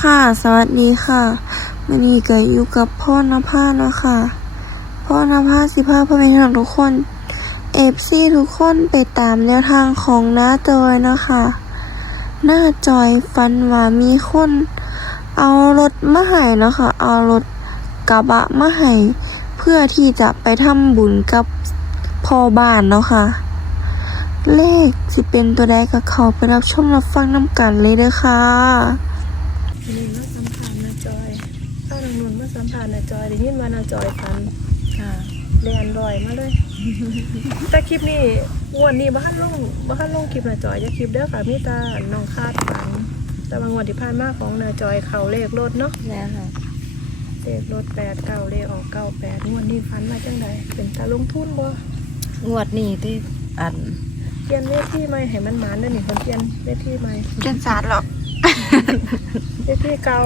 ค่ะ สวัสดีค่ะมันนี้ก็อยู่กับพ่อนภาเนาะค่ะ พ่อนภาสิพาพ่อแม่พี่น้องทุกคนเอฟซีทุกคนไปตามแนวทางของน้าจอยเนาะค่ะหน้าจอยฟันว่ามีคน เอารถมาให้เนาะค่ะ เอารถกระบะมาให้เพื่อที่จะไปทำบุญกับพ่อบ้านเนาะค่ะ เลขสิเป็นตัวใดก็เขาไปรับชมรับฟังน้ำกันเลยเด้อค่ะ นนี้มาสัมผัสนาจอยป้าทางนุ่นมาสัมผัสนาจอยได้ยินว่านาจอยฟันค่ะเรียนลอยมาเลย แต่คลิปนี้วันนี้บ้านลงบ้านลงคลิปนาจอยจะคลิปเด้อค่ะมีตาน้องคาดฟันแต่บางวันที่ผ่านมาของนาจอยเขาเลขรถเนาะแล้วค่ะเลขรถแปดเก้าเลขออกเก้าแปดงวดนี้ฟันมาจังไดเป็นตาลงทุนบ่งวดนี้ที่อันเปลี่ยนเวทีใหม่ให้มันหมานเด้อนี่คนเปลี่ยนเวทีใหม่จนสาดหรอก วทีเก่า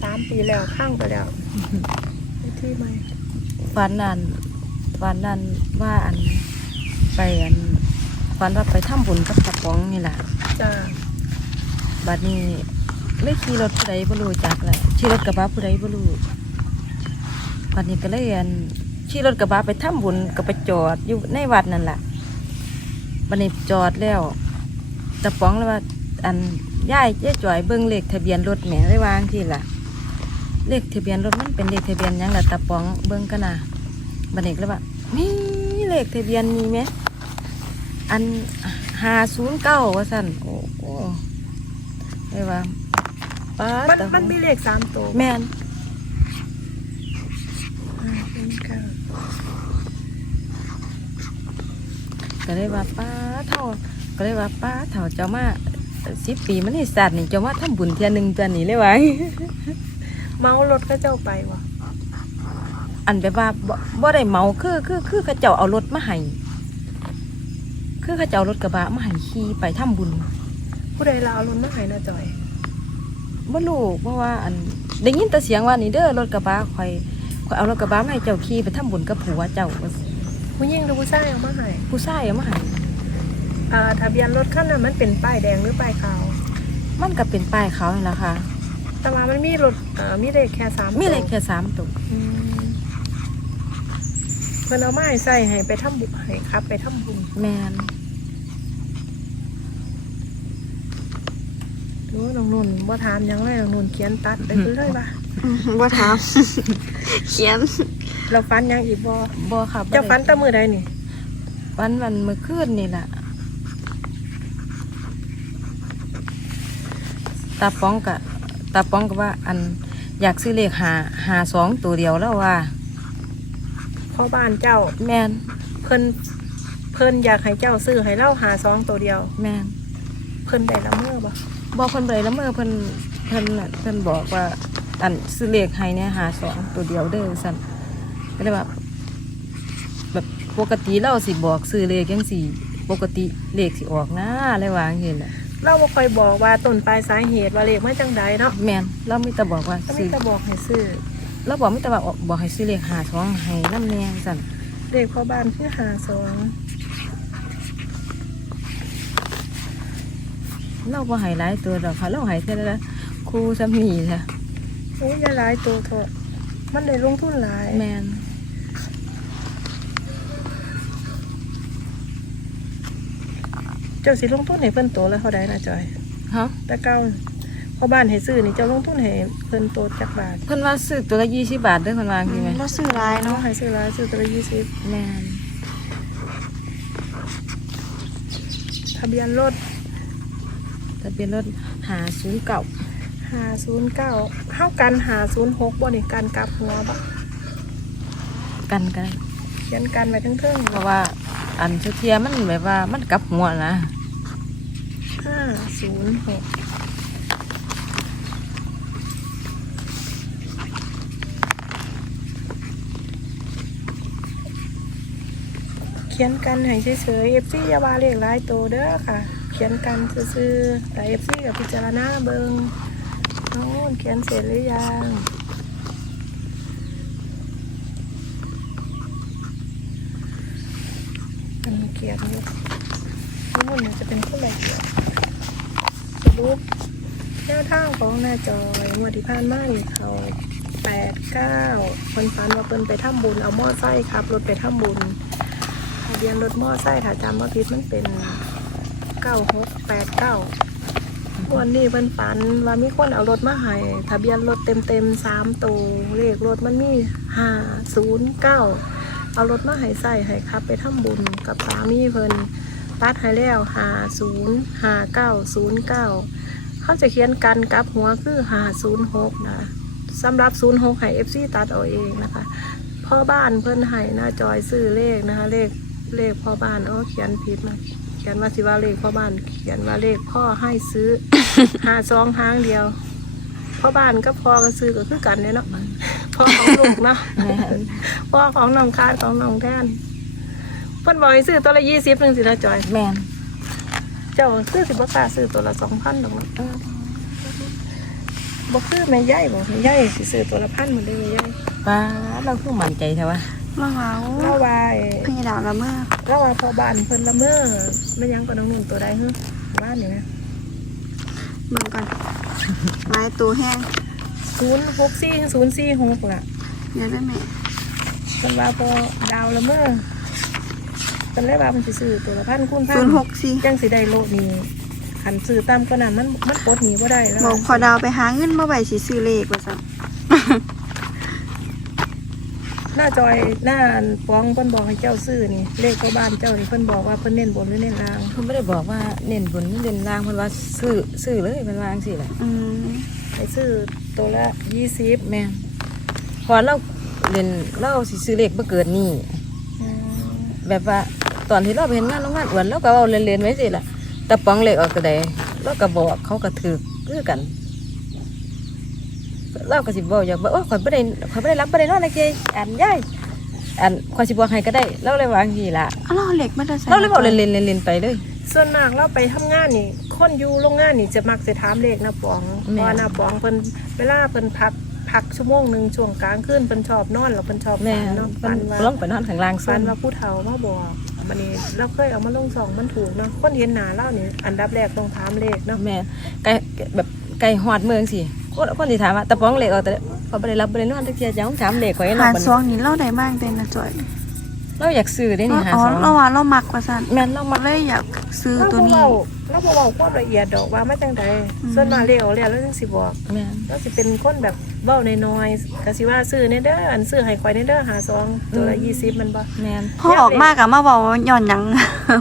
สามปีแล้วข้างไปแล้วเวทีใหม่ฟันอันฟันอันว่าอันไปอันฟันว่าไปทำบุญกับตะปองนี่แหละจ้าบัดนี้ไม่ขี่รถผู้ใดบ่รู้จักแหละขี่รถกระบะผู้ใดบ่รู้บัดนี้ก็เลยอันขี่รถกระบะไปทำบุญก็ไปจอดอยู่ในวัดนั่นแหละบัดนี้จอดแล้วตะปองเลยว่า อันย่ายเจ๊จ่อยเบิ่งเลขทะเบียนรถแหมได้วางที่ล่ะ เลขทะเบียนรถมันเป็นเลขทะเบียนหยังล่ะตะปองเบิ่งกันนะบัดนี้ก็เลยว่ามีเลขทะเบียนมีไหมอันห้าศูนย์เก้าว่าสั่นโอ้โหเลยว่าป้ามันตะมันมีเลขสามตัวแม่นอ่าเป็นเก้าก็เลยว่าป้าเท่าก็เลยว่าป้าเท่าเจ้ามา สิบปีมันนี่สัตว์นี่เจ้ามาทำบุญเทียหนึ่งตัวนี้เลยว่าเมารถก็เจ้าไปวะอันแบบว่าบ่บ่ได้เมาคือคือคือเขาเจ้าเอารถมาให้คือเขาเจ้าเอารถกระบะมาให้ขี่ไปทำบุญ ผู้ใดลาเอารถมาให้นาจอยบ่รู้เพราะว่า อันได้ยินแต่เสียงว่านี่เด้อรถกระบะข่อยข่อยเอารถกระบะมาให้เจ้าขี่ไปทำบุญกับผัวเจ้าว่าสิผู้หญิงหรือผู้ชายเอามาให้ผู้ชายเอามาให้อ่า ทะเบียนรถคันนั้นมันเป็นป้ายแดงหรือป้ายขาว มันก็เป็นป้ายเขานี่แหละค่ะ แต่ว่ามันมีรถอ่ามีเลขแค่สามมีเลขตัวแค่สามตัวอืมเพิ่นเอาไม้ใส่ให้ไปทำบุญให้ครับ ไปทำบุญแมนดูน้องนุ่นบ่ถามหยังเลยน้องนุ่นเขียนตัดไปเลยว่ะว่าถาม เขียน เราฟันหยังอีกบ่บ่ค่ะบ่ได้เจ้าฟันแตะมือใดนี่ วันวันเมื่อคืนนี่แหละ ตาป้องกะตาป้องก็ว่า อันอยากซื้อเลขหาหาสองตัวเดียวแล้วว่าพ่อบ้านเจ้าแมนเพิ่นเพิ่นอยากให้เจ้าซื้อให้เล่าหาซองตัวเดียว แมนเพิ่นได้ละเมื่อบ่บอกเพิ่นไปแล้วเมื่อเพิ่นเพิ่นน่ะเพิ่นบอกว่า อันซื้อเลขให้เนี่ยหาสองตัวเดียวเด้อสั่นก็เลยว่าแบบปกติเราสิบอกซื้อเลขยังสี่ปกติเลขสิออกนะเลยวาอย่างเงี้ยแหละ เราบ่ค่อยบอกว่าต้นปลายสาเหตุว่าเลขมาจังใดเนาะแมนเราไม่แต่บอกว่าก็มีซื้อแต่บอกให้ซื้อเราบอกไม่แต่ว่าบอกให้ซื้อเลขหาสองให้น้ำแนงสั่นเลขพ่อบ้านคือหาซองเราบ่ให้หลายตัวดอกค่ะเราให้แค่ละครูสำนีค่ะโอ้ยอย่าหลายตัวเถอะมันได้ลงทุนหลาย แมน จ้าสิลงทุนให้เพิ่นโตแล้วเท่าใดนะจอยฮะแต่เก้าพ่อบ้านให้ซื้อนี่เจ้าลงทุนให้เพิ่นโตจักบาทเพิ่นว่าซื้อตัวละยี่สิบบาทเด้อเพิ่นว่าคือไหมว่าซื้อร้ายน้องเนาะให้ซื้อหลายซื้อตัวละยี่สิบแมนทะเบียนรถทะเบียนรถหาศูนย์เก่าห้าศูนย์เก้าเท่ากันหาศูนย์หกบ่นี่การกลับหัวบ่กันกันเขียนกันไว้ทั้งเทิงเพราะว่าอันเทียมันแบบว่ามันกลับหัวนะ ห้าศูนย์หกเขียนกันให้เฉยๆเอฟซียาวาเลขหลายตัวเด้อค่ะ เขียนกันซื่อๆแต่เอฟซีกับพิจารณาเบิงโอ้นเขียนเสร็จหรือยังมันเขียนอยู่นู่นเนี่ยจะเป็นผู้ละเอียด สรุปแนวทางของหน้าจอยงวดที่ผ่านมานี่เขาแปดเก้าคนฝันว่าเพิ่นไปทำบุญเอาหม้อไส้ครับรถไปทำบุญทะเบียนรถหม้อไส้ถ้าจำว่าผิดมันเป็นเก้าหกแปดเก้าวันนี้เพิ่นฝันว่ามีคนเอารถมาให้ทะเบียนรถเต็มเต็มสามตัวเลขรถมันมีห้าศูนย์เก้าเอารถมาให้ใส่ให้ครับ ไปทำบุญกับสามีเพิ่น ตัดให้แล้วห้าศูนย์ห้าเก้าศูนย์เก้าเขาจะเขียนกันกับหัวคือหาศูนย์หกนะสำหรับศูนย์หกให้เอฟซีตัดเอาเองนะคะพ่อบ้านเพิ่นให้หน้าจอยซื้อเลขนะคะ เลขเลขพ่อบ้านอ๋อเขียนผิดนะเขียนว่าสิว่าเลขพ่อบ้าน เขียนว่าเลขพ่อให้ซื้อหาซองทางเดียวพ่อบ้านก็พอกันซื้อก็คือกันเนี่ยเนาะพ่อของลูกเนาะแม่นพ่อของน้องคาดของน้องแทน เพิ่นบอกให้ซื้อตัวละยี่สิบหนึ่งสินะจอย แม่นเจ้าซื้อสิบ่กล้าซื้อตัวละสองพันดอกเนาะบ่คือแม่ย่ายบ่แม่ย่ายสิซื้อตัวละพันหมดเลยแม่ย่ายป้าเราคือมั่นใจใช่ปะมาเว้าเล่าว่าไอ้พญาดาวละเมอเล่าว่าพอบ้านเพิ่นละเมอไม่ยังก็น้องนุ่นตัวใดฮึบ้านนี่นะเบิ่งก่อนไม้ตัวแห้งศูนย์หกสี่ศูนย์สี่หกล่ะเดี๋ยวได้ไหมเพิ่นว่าพอดาวละเมอ เพิ่นเลยว่ามันสิซื้อตัวละพันคูณพัศูนนย์หกสี่จังสิได้โลนี้คันซื้อตามก็นั้นมันมันปลดหนีบ่ได้แล้วบอกพอดาวไปหาเงินมาใบสีซื้อเลขว่าซั่นหน้าจอยหน้าฟ้องเพิ่นบอกให้เจ้าซื้อนี่เลขเข้าบ้านเจ้านี่เพิ่นบอกว่าเพิ่นเน้นบนหรือเน้นล่างเพิ่นไม่ได้บอกว่าเน้นบนเน้นล่างเพิ่นว่าซื้อซื้อเลยเป็นวาจังสิแหละอืมไปซื้อตัวละยี่สิบแม่นพอเราเล่นเราสิซื้อเลขบ่เกินนี่แบบว่า ตอนที่เราไปเห็นงานโรงงานอ้วนเราก็เอาเล่นๆไว้สิล่ะแต่ปองเลขออกก็ได้เราก็บอกเขาก็ถือคือกันเราก็สิบอกอยากบอกว่าข่อยบ่ได้ข่อยบ่ได้รับบ่ได้นอนในเกอันยายอันข่อยสิบอกให้ก็ได้เราเลยวาจังซี่ล่ะเอาเราเอาเหล็กมาแต่ใส่เราเลยบอกเล่นๆเล่นๆไปเลย ส่วนมากเราไปทำงานนี่คนอยู่โรงงานนี่จะมักจะถามเลขนะปองเพแม่ราะว่านาปองเพิ่นเวลาเพิ่นพักพักชั่วโมงหนึ่งช่วงกลางคืนเพิ่นชอบนอนแล้วเพิ่นชอบแม่ฝันเนาะเพิ่ฝันนว่าลงไปนอนข้างล่างฝัซุ่นมว่าผู้เฒ่ามาบอก มันนี่เราเคยเอามาลงสองมันถูกเนาะคนเห็นหน้าเรานี่อันดับแรกต้องถามเลขเนาะแม่ไก่แบบไก่หอดเมืองสิคนคนที่ถามว่าตะป้องเหล็กเอาแต่เขาบ่ได้รับบ่ได้นอนจักเที่ยจะต้องถามเหล็กไว้หาเนาะบัดซอนี้งนี่เราได้มากเป็นนะจอย เราอยากซื้อได้นี่หาอ๋อสองเราว่าเรามักว่าซั่นแม่นเรามาเราเลยอยากซื้อเราตัวบ่นี้เว้าเราบ่เว้าความละเอียดดอกว่ามาจังใดอืม ส่วนมากเลขเอาแล้วแล้วจังสิบอกแม่นเราสิเป็นคนแบบเบ้าน้อยๆก็สิว่าซื้อในเด้ออันซื้อให้ข่อยในเด้อหาซองตัวละยี่สิบมันบ่ แม่นพอออกมากอะมาบอกว่าหย่อนหยัง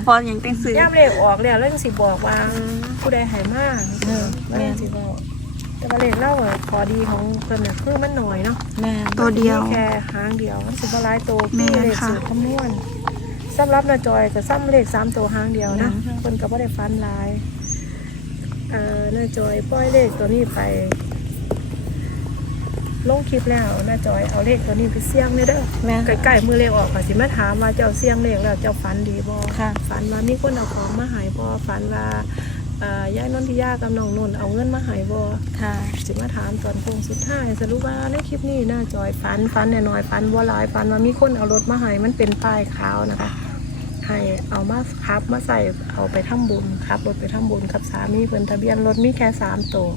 พอหยังเต็งซื้อย่ามเลขออกแล้วแล้วจังสิบอกว่าผู้ใดให้มาเออแล้วจังสิบอก แต่ว่าเลขเล่าอะขอดีของเพิ่นน่ะคือมันน้อยเนาะแม่น ตัวเดียว มีแค่หางเดียวมันสิบ่หลายตัวแม่มีนเลขค่ะสูตรคำนวณสำหรับนาจอยก็ซ้ำเลขสามตัวหางเดียวนะเพิ่นก็บ่ได้ฟันหลายเอ่อนาจอยปล่อยเลขตัวนี้ไป ลงคลิปแล้วนาจอยเอาเลขตัวนี้ไปเสี่ยงเลยเด้อ แม่น ใกล้ๆมือเลขออกก็สิมาถามว่าเจ้าเสี่ยงเลขแล้วเจ้าฝันดีบ่ค่ะ ฝันว่ามีคนเอาของมาใหายบ่ฝันว่าเอ่อ ยายนนทิยากับน้องนนท์เอาเงินมาใหายบ่ค่ะสิมาถามตอนโค้งสุดท้ายสรุปว่าในคลิปนี้น่าจอยฝันฝันหน่อยๆฝันบ่หลายฝันว่ามีคนเอารถมาใหายมันเป็นป้ายขาวนะคะให้เอามาขับมาใส่เอาไปทำบุญขับรถไปทำบุญกับสามีเพิ่นทะเบียนรถมีแค่สามตัว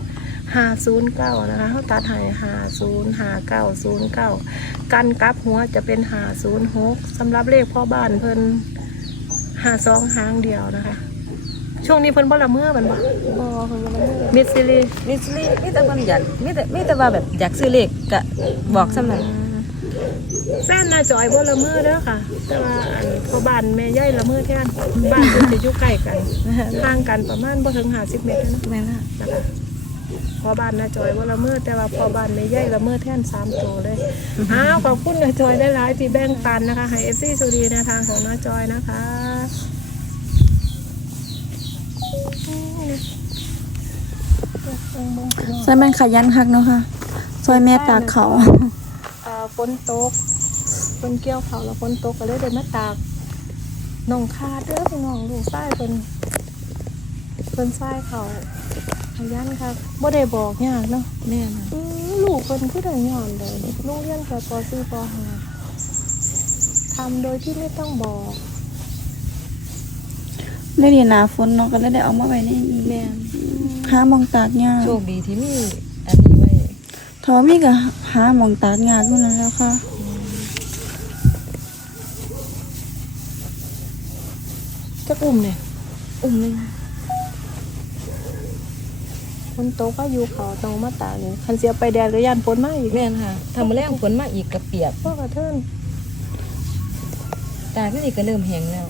ห้าศูนย์เก้านะคะเขาตัดให้ห้าศูนย์ห้าเก้าศูนย์เก้ากันกลับหัวจะเป็นห้าศูนย์หกสำหรับเลขพ่อบ้านเพิ่นห้าสองหางเดียวนะคะ ช่วงนี้เพิ่นบ่ละเมื่อมันบ่บ่เพิ่นบ่ละมือมิดซิลีมีสิมีแต่เพิ่นอยากมีแต่มีแต่ว่าแบบอยากซื้อเลขก็บอกซ้ำนั้นแฟนน่าจอยบ่ละเมื่อเด้อค่ะ แต่ว่าอันพอบ้านแม่ย่ายละเมื่อแทนบ้านเพิ่นจะอยู่ใกล้กันห่างกันประมาณบ่ถึง50เมตรนะแม่นล่ะนะคะพอบ้านน่าจอยบ่ละเมื่อแต่ว่าพอบ้านแม่ย่ายละเมื่อแทนสามตัวเลยอ้าวขอบคุณน่าจอยได้หลายที่แบ่งปันนะคะให้ FC สุรีแนวทางของน้าจอยนะคะ ซอยแม่นขยันคักเนาะค่ะซอยแม่ตากเขาเอ่อฝนตกฝนเกี่ยวเขาวแล้วฝนตกก็เลยได้มาตากน้องคาดเด้อพี่น้องลูกชายเพิ่นเพิ่นชายเขาขยันค่ะบ่ได้บอกยากเนาะแม่นล่ะอือลูกเพิ่นคือได้ยอนเลยลูกเรียนแค่ป .4 ป .5 ทำโดยที่ไม่ต้องบอก ได้เรียนหนาฝนเนาะก็เลยได้เอามาไว้ในนี้แม่นหาหมองตากหญ้าโชคดีที่มีอันนี้ไว้ทอมีก็หาหมองตากหญ้าอยู่นั่นแล้วค่ะจะอุ้มเนี่ยอุ้มหนึงฝนตกว่าอยู่เขาต้องมาตากนี่คันเสียไปแดดก็ย่านฝนมาอีกแม่นค่ะทำมาแรงฝนมาอีกกระเปียกพ่อกระเทินตาก็นี่ก็เริ่มแห้งแล้ว